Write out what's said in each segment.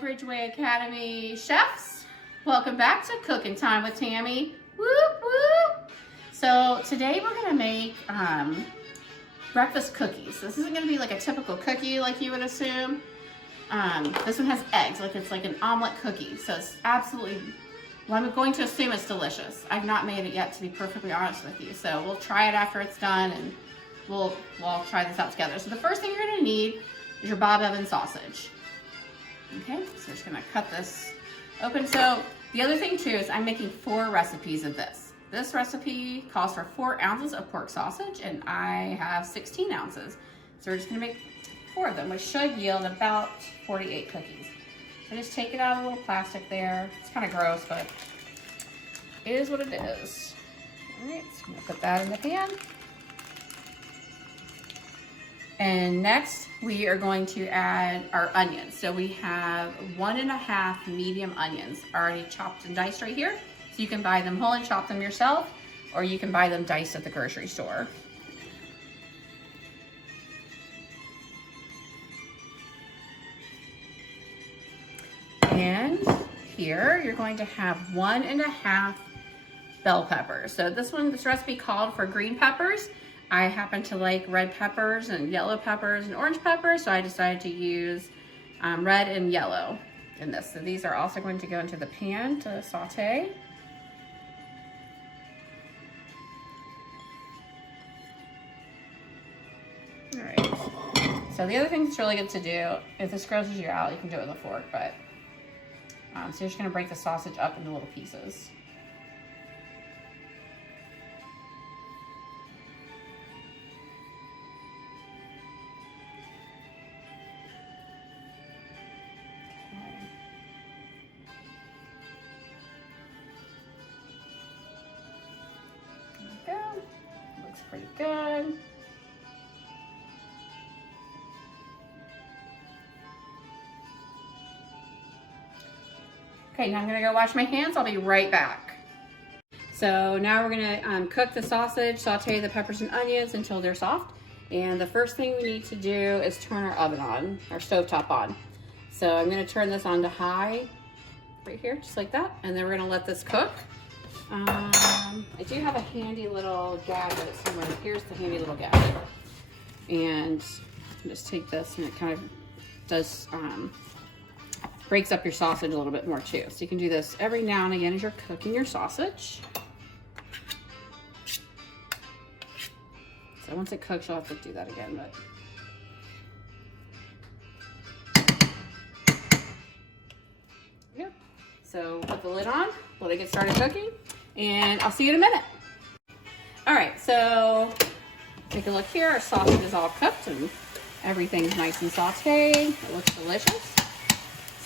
Bridgeway Academy chefs. Welcome back to Cooking Time with Tammy. Whoop, whoop. So today we're gonna make breakfast cookies. This isn't gonna be like a typical cookie like you would assume. This one has eggs, like it's like an omelet cookie. So it's absolutely, well, I'm going to assume it's delicious. I've not made it yet, to be perfectly honest with you. So we'll try it after it's done and we'll all try this out together. So the first thing you're gonna need is your Bob Evans sausage. Okay, so we're just gonna cut this open. So the other thing too is I'm making 4 recipes of this. This recipe calls for 4 ounces of pork sausage and I have 16 ounces. So we're just gonna make 4 of them, which should yield about 48 cookies. So just take it out of the little plastic there. It's kind of gross, but it is what it is. All right, so I'm gonna put that in the pan. And next, we are going to add our onions. So we have 1.5 medium onions already chopped and diced right here. So you can buy them whole and chop them yourself, or you can buy them diced at the grocery store. And here, you're going to have 1.5 bell peppers. So this recipe called for green peppers. I happen to like red peppers and yellow peppers and orange peppers, so I decided to use red and yellow in this. So these are also going to go into the pan to saute. All right. So the other thing that's really good to do, if this grosses you out, you can do it with a fork, but so you're just gonna break the sausage up into little pieces. Looks pretty good. Okay, now I'm gonna go wash my hands. I'll be right back. So now we're gonna cook the sausage, saute the peppers and onions until they're soft. And the first thing we need to do is turn our oven on, our stovetop on. So I'm gonna turn this on to high right here, just like that. And then we're gonna let this cook. I do have a handy little gadget somewhere. Here's the handy little gadget. And just take this and it kind of does, breaks up your sausage a little bit more too. So you can do this every now and again as you're cooking your sausage. So once it cooks, you'll have to do that again, but. Yep. So put the lid on, let it get started cooking. And I'll see you in a minute. All right, so take a look here. Our sausage is all cooked and everything's nice and sauteed. It looks delicious.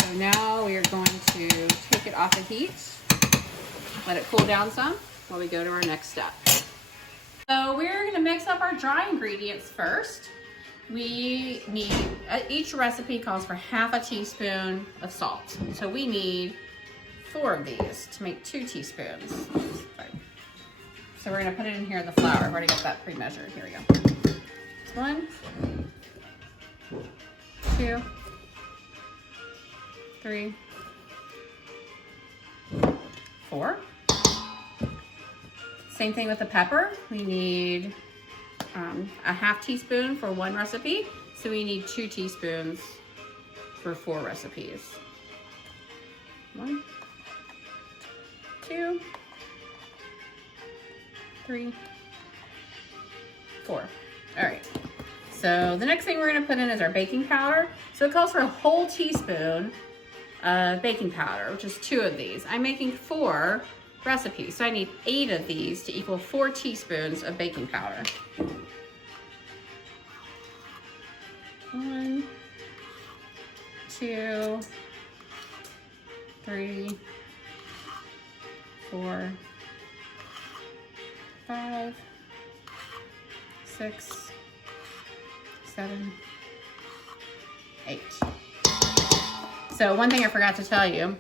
So now we are going to take it off the heat, let it cool down some while we go to our next step. So we're gonna mix up our dry ingredients first. We need, each recipe calls for ½ a teaspoon of salt. So we need 4 of these to make 2 teaspoons. So we're gonna put it in here in the flour. I've already got that pre-measured. Here we go. 1, 2, 3, 4. Same thing with the pepper. We need a ½ teaspoon for 1 recipe. So we need 2 teaspoons for 4 recipes. 1, 2, 3, 4. All right. So the next thing we're gonna put in is our baking powder. So it calls for a whole teaspoon of baking powder, which is 2 of these. I'm making 4 recipes, so I need 8 of these to equal 4 teaspoons of baking powder. 1, 2, 3, 4, 5, 6, 7, 8. So one thing I forgot to tell you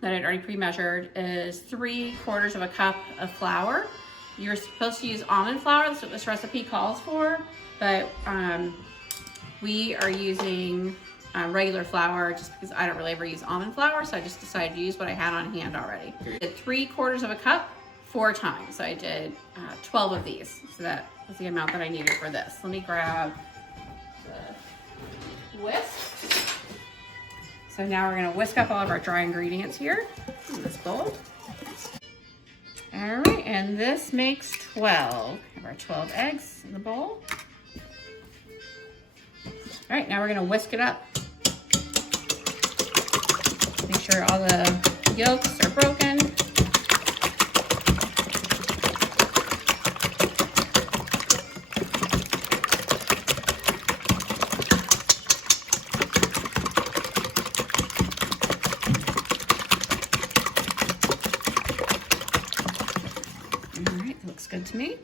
that I'd already pre-measured is 3/4 of a cup of flour. You're supposed to use almond flour. That's what this recipe calls for, but we are using regular flour just because I don't really ever use almond flour, so I just decided to use what I had on hand already. I did 3/4 of a cup 4 times, so I did 12 of these. So that was the amount that I needed for this. Let me grab the whisk. So now we're gonna whisk up all of our dry ingredients here in this bowl. All right, and this makes 12. We have our 12 eggs in the bowl. All right, now we're gonna whisk it up. Make sure all the yolks are broken. Good to me.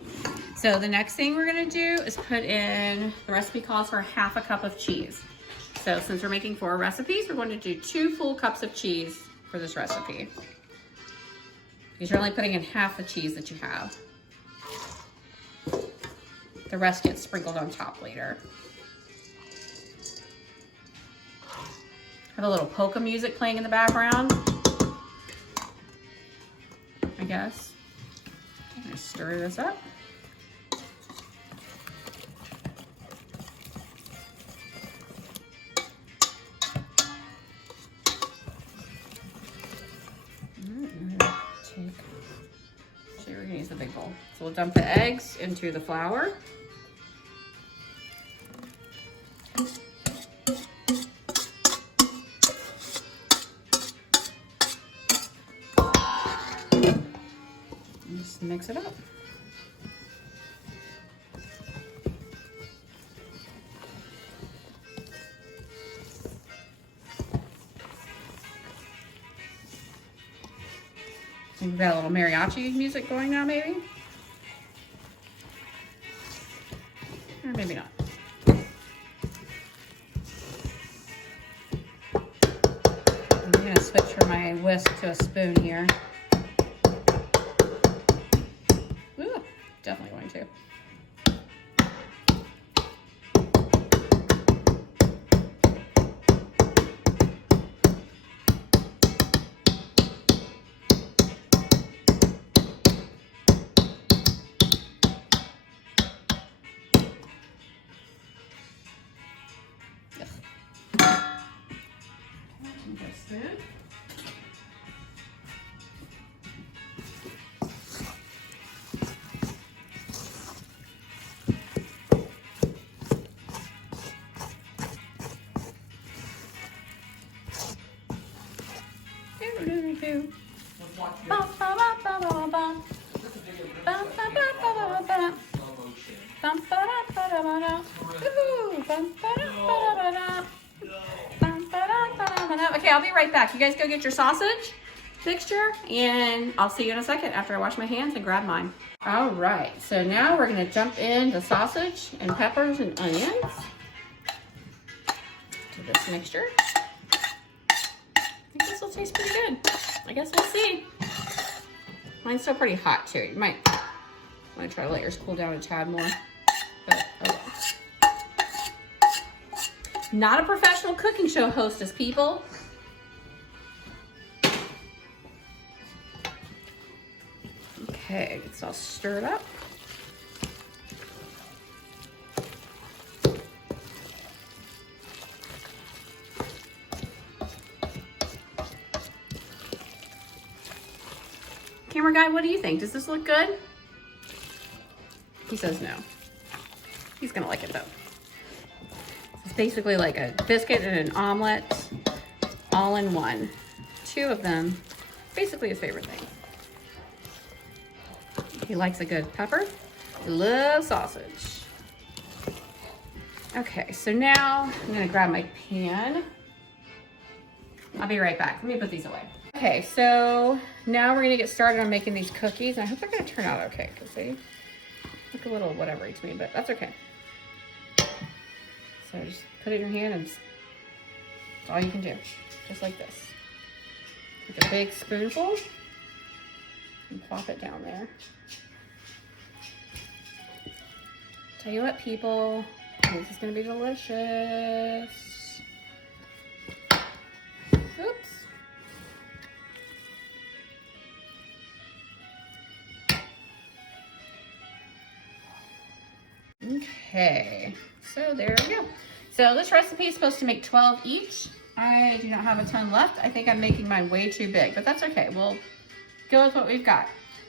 So the next thing we're gonna do is put in, the recipe calls for 1/2 cup of cheese. So since we're making 4 recipes, we're going to do 2 full cups of cheese for this recipe. Because you're only putting in half the cheese that you have. The rest gets sprinkled on top later. Have a little polka music playing in the background, I guess. I'm gonna stir this up. We're gonna use the big bowl. So we'll dump the eggs into the flour. Just mix it up. We've got a little mariachi music going now, maybe? Or maybe not. I'm gonna switch from my whisk to a spoon here. Ooh, definitely going to. Okay, I'll be right back. You guys go get your sausage mixture, and I'll see you in a second after I wash my hands and grab mine. All right, so now we're gonna jump in the sausage and peppers and onions to this mixture. I think this will taste pretty good. I guess we'll see. Mine's still pretty hot too. You might want to try to let yours cool down a tad more, but oh well. Not a professional cooking show hostess, people. Okay, it's all stirred up. Camera guy, what do you think? Does this look good? He says no. He's gonna like it though. It's basically like a biscuit and an omelet all in one. 2 of them, basically his favorite thing. He likes a good pepper. He loves sausage. Okay, so now I'm gonna grab my pan. I'll be right back. Let me put these away. Okay, so now we're gonna get started on making these cookies. And I hope they're gonna turn out okay, because they look a little whatever to me, but that's okay. So just put it in your hand and that's all you can do. Just like this. Take a big spoonful and plop it down there. Tell you what, people, this is gonna be delicious. Okay, so there we go. So this recipe is supposed to make 12 each. I do not have a ton left. I think I'm making mine way too big, but that's okay. We'll go with what we've got.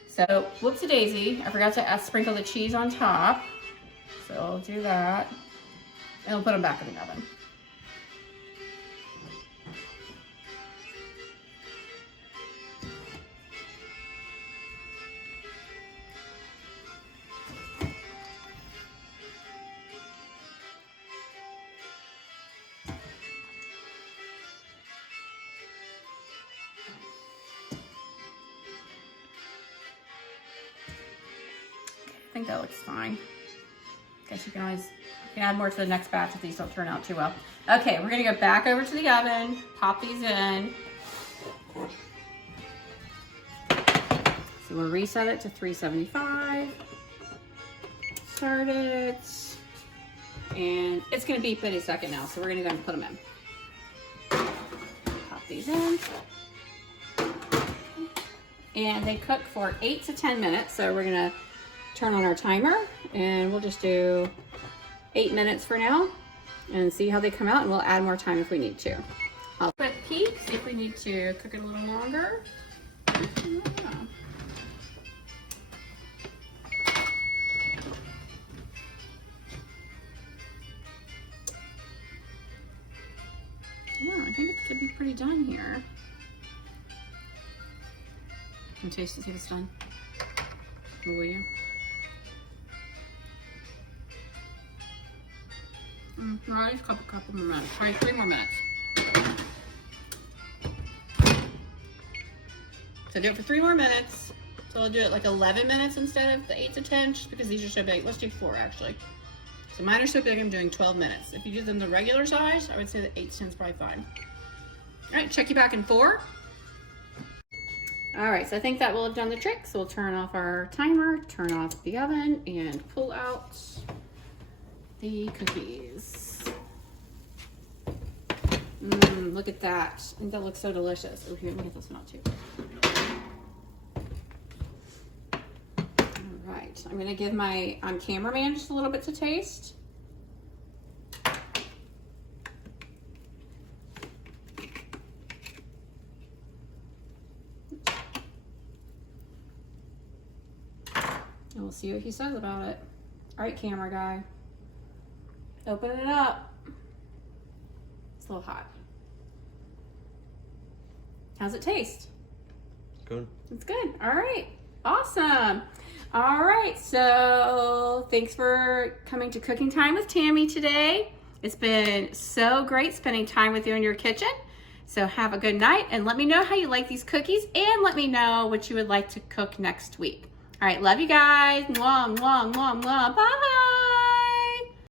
So, whoopsie daisy, I forgot to sprinkle the cheese on top. So I'll do that. And we'll put them back in the oven. I think that looks fine. Guess you can always add more to the next batch if these don't turn out too well. Okay, we're gonna go back over to the oven, pop these in. So we'll reset it to 375. Start it. And it's gonna beep any second now, so we're gonna go and put them in. Pop these in. And they cook for 8 to 10 minutes, so we're gonna turn on our timer and we'll just do 8 minutes for now and see how they come out, and we'll add more time if we need to. I'll quick peek, see if we need to cook it a little longer. Yeah, I think it could be pretty done here. Can you taste and see if it's done? Will you? Right, a couple more minutes. Try 3 more minutes. So do it for 3 more minutes. So I'll do it like 11 minutes instead of the 8 to 10, just because these are so big. Let's do 4 actually. So mine are so big, I'm doing 12 minutes. If you do them the regular size, I would say that 8 to 10 is probably fine. All right, check you back in 4. All right, so I think that will have done the trick. So we'll turn off our timer, turn off the oven, and pull out the cookies. Look at that. I think that looks so delicious. Oh, here, let me get this one out too. All right, I'm gonna give my cameraman just a little bit to taste. And we'll see what he says about it. All right, camera guy. Open it up. It's a little hot. How's it taste? Good. It's good. All right. Awesome. All right. So thanks for coming to Cooking Time with Tammy today. It's been so great spending time with you in your kitchen. So have a good night and let me know how you like these cookies and let me know what you would like to cook next week. All right. Love you guys. Mwah, mwah, mwah, mwah. Bye.